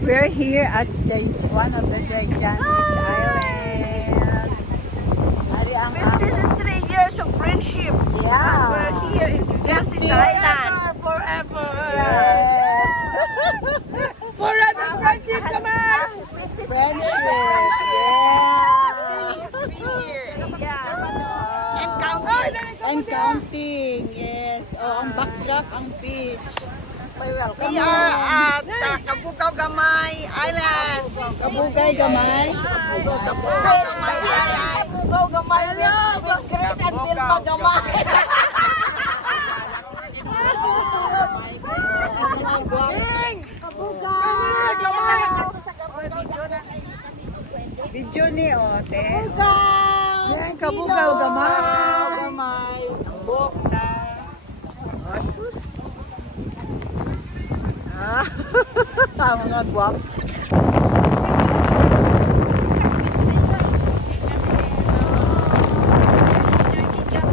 We're here at one of the Gigantes Islands. Ari ang 53 years of friendship. Yeah. We're here in Gigantes Island. Forever. Yes. Forever friendship naman. Friendships. Yeah. 3 years. Yeah. And counting. And counting. Yes. Oh, ang backdrop, ang beach. We are at Kabugaw Gamay Island. Kabugay gamay. Kabugaw Gamay Island. Go gamay with Chris and Vilma gamay. Video ni Ote. Yan, kabugaw gamay. Gamay. Ang buhok na. Asus. Ang mga guwaps.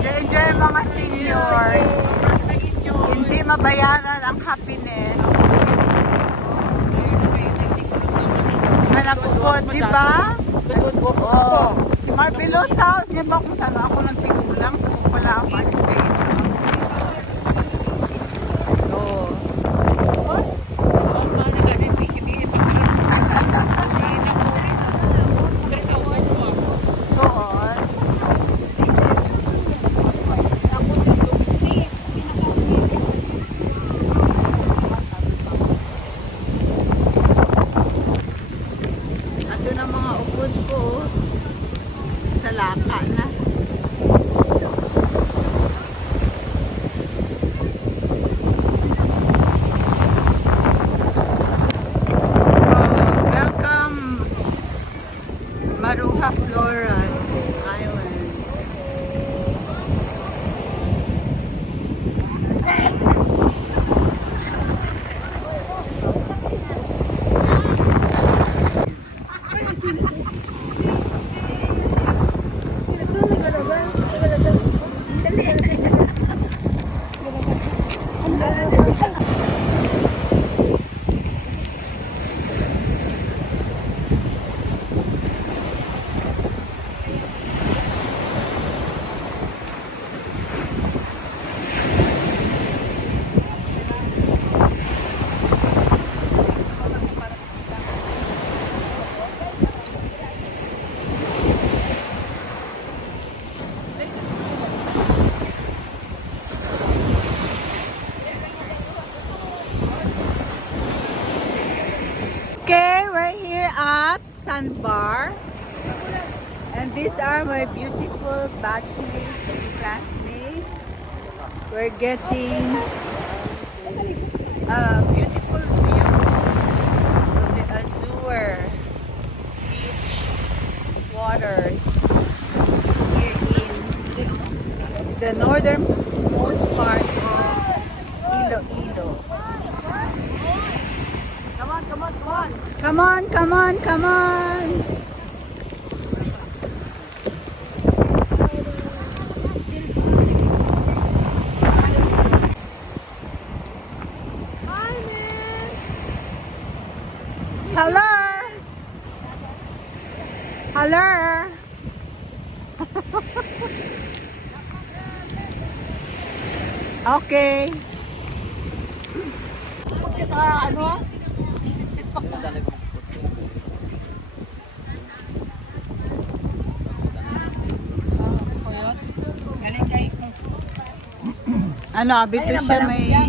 Enjoy mga seniors. Hindi mabayaran ang happiness. Nagkukod, di ba? Oh. Si Marvelosa, niya ba kung saan ako nang tigulang? Sa kung pala ako experience. Oh. Doon. Ato na mga upod ko. Sa laka na. Welcome Maruha Floras Island. Okay, we're here at Sandbar. And these are my beautiful batchmates and classmates. We're getting a beautiful view of the azure beach waters here in the northernmost part of Iloilo. Come on, come on, come on. Hello. Hello. Okay. Punta sa ano? Sit pa ko. Ano, abito siya may